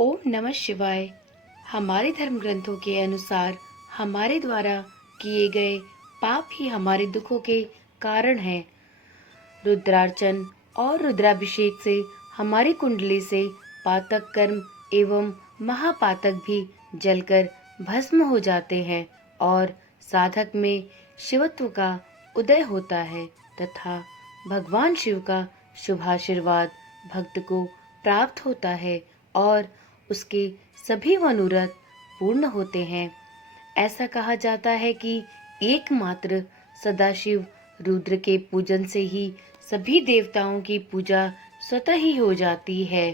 ओम नमः शिवाय। हमारे धर्म ग्रंथों के अनुसार हमारे द्वारा किए गए पाप ही हमारे दुखों के कारण हैं। रुद्रार्चन और रुद्राभिषेक से हमारी कुंडली से पातक कर्म एवं महापातक भी जलकर भस्म हो जाते हैं और साधक में शिवत्व का उदय होता है तथा भगवान शिव का शुभाशीर्वाद भक्त को प्राप्त होता है और उसके सभी मनोरथ पूर्ण होते हैं। ऐसा कहा जाता है कि एकमात्र सदाशिव रुद्र के पूजन से ही सभी देवताओं की पूजा स्वतः ही हो जाती है।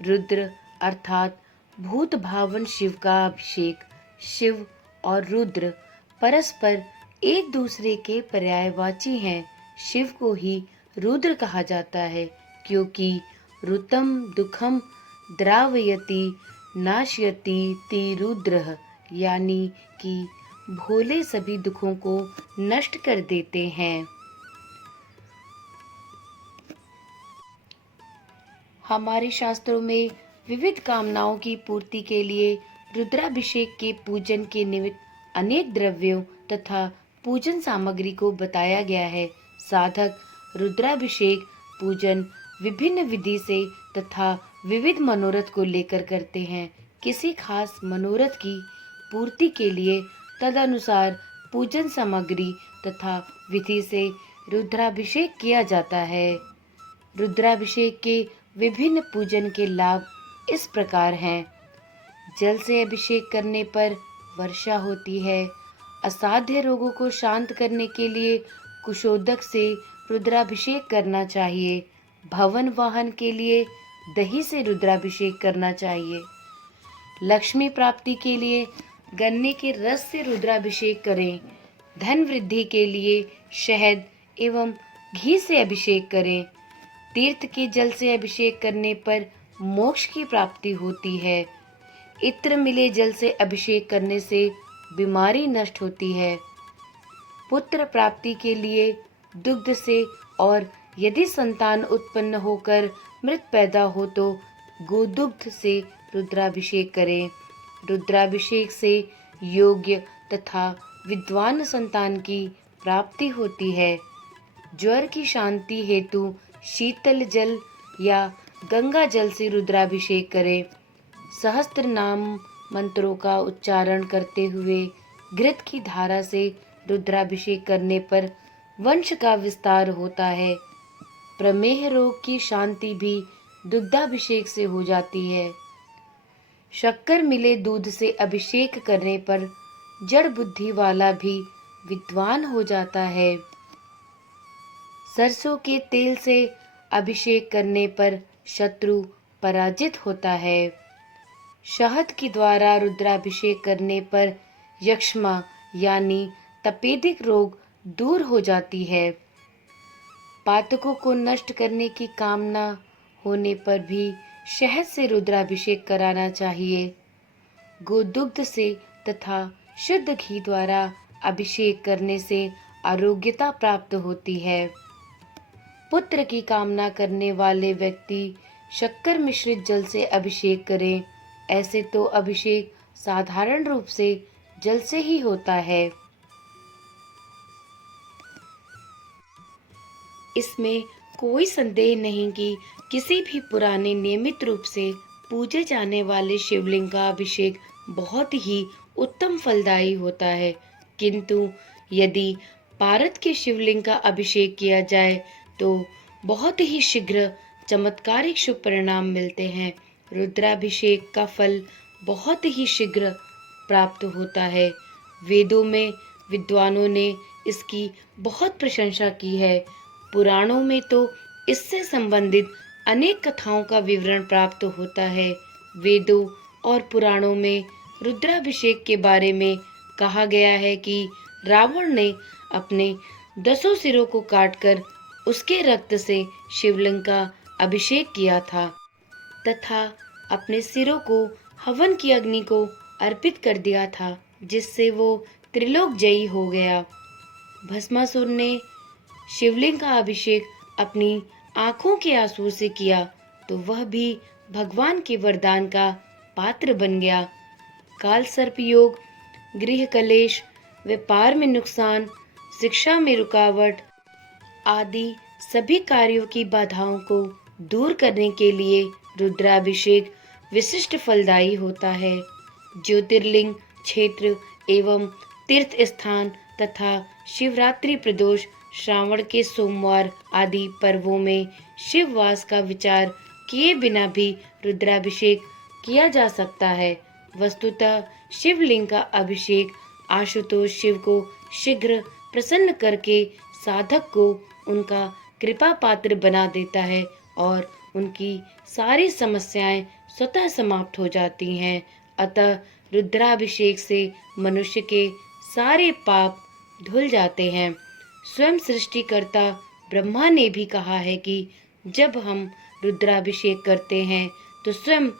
रुद्र अर्थात भूत भावन शिव का अभिषेक। शिव और रुद्र परस्पर एक दूसरे के पर्यायवाची हैं। शिव को ही रुद्र कहा जाता है क्योंकि ऋतं दुखम द्रावयति नाशयति ति रुद्रः, यानी कि भोले सभी दुखों को नष्ट कर देते हैं। हमारे शास्त्रों में विविध कामनाओं की पूर्ति के लिए रुद्राभिषेक के पूजन के निमित्त अनेक द्रव्यों तथा पूजन सामग्री को बताया गया है। साधक रुद्राभिषेक पूजन विभिन्न विधि से तथा विविध मनोरथ को लेकर करते हैं। किसी खास मनोरथ की पूर्ति के लिए तदनुसार पूजन सामग्री तथा विधि से रुद्राभिषेक किया जाता है। रुद्राभिषेक के विभिन्न पूजन के लाभ इस प्रकार हैं। जल से अभिषेक करने पर वर्षा होती है। असाध्य रोगों को शांत करने के लिए कुशोदक से रुद्राभिषेक करना चाहिए। भवन वाहन के लिए दही से रुद्राभिषेक करना चाहिए। लक्ष्मी प्राप्ति के लिए गन्ने के रस से रुद्राभिषेक करें। धन वृद्धि के लिए शहद एवं घी से अभिषेक करें। तीर्थ के जल से अभिषेक करने पर मोक्ष की प्राप्ति होती है। इत्र मिले जल से अभिषेक करने से बीमारी नष्ट होती है। पुत्र प्राप्ति के लिए दुग्ध से और यदि संतान उत्पन्न होकर मृत पैदा हो तो गोदुग्ध से रुद्राभिषेक करें। रुद्राभिषेक से योग्य तथा विद्वान संतान की प्राप्ति होती है। ज्वर की शांति हेतु शीतल जल या गंगा जल से रुद्राभिषेक करें। सहस्त्र नाम मंत्रों का उच्चारण करते हुए घृत की धारा से रुद्राभिषेक करने पर वंश का विस्तार होता है। प्रमेह रोग की शांति भी दुग्धाभिषेक से हो जाती है। शक्कर मिले दूध से अभिषेक करने पर जड़ बुद्धि वाला भी विद्वान हो जाता है। सरसों के तेल से अभिषेक करने पर शत्रु पराजित होता है। शहद के द्वारा रुद्राभिषेक करने पर यक्ष्मा यानी तपेदिक रोग दूर हो जाती है। पातकों को नष्ट करने की कामना होने पर भी शहद से रुद्राभिषेक कराना चाहिए। गोदुग्ध से तथा शुद्ध घी द्वारा अभिषेक करने से आरोग्यता प्राप्त होती है। पुत्र की कामना करने वाले व्यक्ति शक्कर मिश्रित जल से अभिषेक करें। ऐसे तो अभिषेक साधारण रूप से जल से ही होता है। इसमें कोई संदेह नहीं कि किसी भी पुराने नियमित रूप से पूजे जाने वाले शिवलिंग का अभिषेक बहुत ही उत्तम फलदायी होता है, किंतु यदि पारद के शिवलिंग का अभिषेक किया जाए तो बहुत ही शीघ्र चमत्कारिक शुभ परिणाम मिलते हैं। रुद्राभिषेक का फल बहुत ही शीघ्र प्राप्त होता है। वेदों में विद्वानों ने इसकी बहुत प्रशंसा की है। पुराणों में तो इससे संबंधित अनेक कथाओं का विवरण प्राप्त होता है। वेदों और पुराणों में रुद्राभिषेक के बारे में कहा गया है कि रावण ने अपने 10 सिरों को काटकर उसके रक्त से शिवलिंग का अभिषेक किया था तथा अपने सिरों को हवन की अग्नि को अर्पित कर दिया था, जिससे वो त्रिलोक जयी हो गया। भस्मासुर ने शिवलिंग का अभिषेक अपनी आंखों के आंसू से किया तो वह भी भगवान के वरदान का पात्र बन गया। काल सर्प योग, गृह कलेश, व्यापार में नुकसान, शिक्षा में रुकावट आदि सभी कार्यों की बाधाओं को दूर करने के लिए रुद्राभिषेक विशिष्ट फलदायी होता है। ज्योतिर्लिंग क्षेत्र एवं तीर्थ स्थान तथा शिवरात्रि प्रदोष, श्रावण के सोमवार आदि पर्वों में शिववास का विचार किए बिना भी रुद्राभिषेक किया जा सकता है। वस्तुतः शिवलिंग का अभिषेक आशुतोष शिव को शीघ्र प्रसन्न करके साधक को उनका कृपा पात्र बना देता है और उनकी सारी समस्याएं स्वतः समाप्त हो जाती हैं। अतः रुद्राभिषेक से मनुष्य के सारे पाप धुल जाते हैं। स्वयं सृष्टिकर्ता ब्रह्मा ने भी कहा है कि जब हम रुद्राभिषेक करते हैं तो स्वयं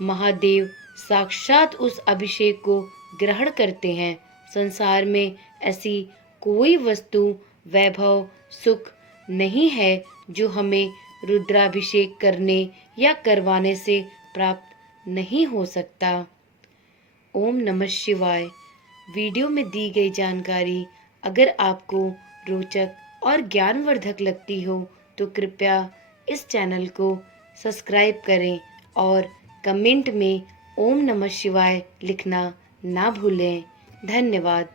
महादेव साक्षात उस अभिषेक को ग्रहण करते हैं। संसार में ऐसी कोई वस्तु, वैभव, सुख नहीं है जो हमें रुद्राभिषेक करने या करवाने से प्राप्त नहीं हो सकता। ओम नमः शिवाय। वीडियो में दी गई जानकारी अगर आपको रोचक और ज्ञानवर्धक लगती हो तो कृपया इस चैनल को सब्सक्राइब करें और कमेंट में ओम नमः शिवाय लिखना ना भूलें। धन्यवाद।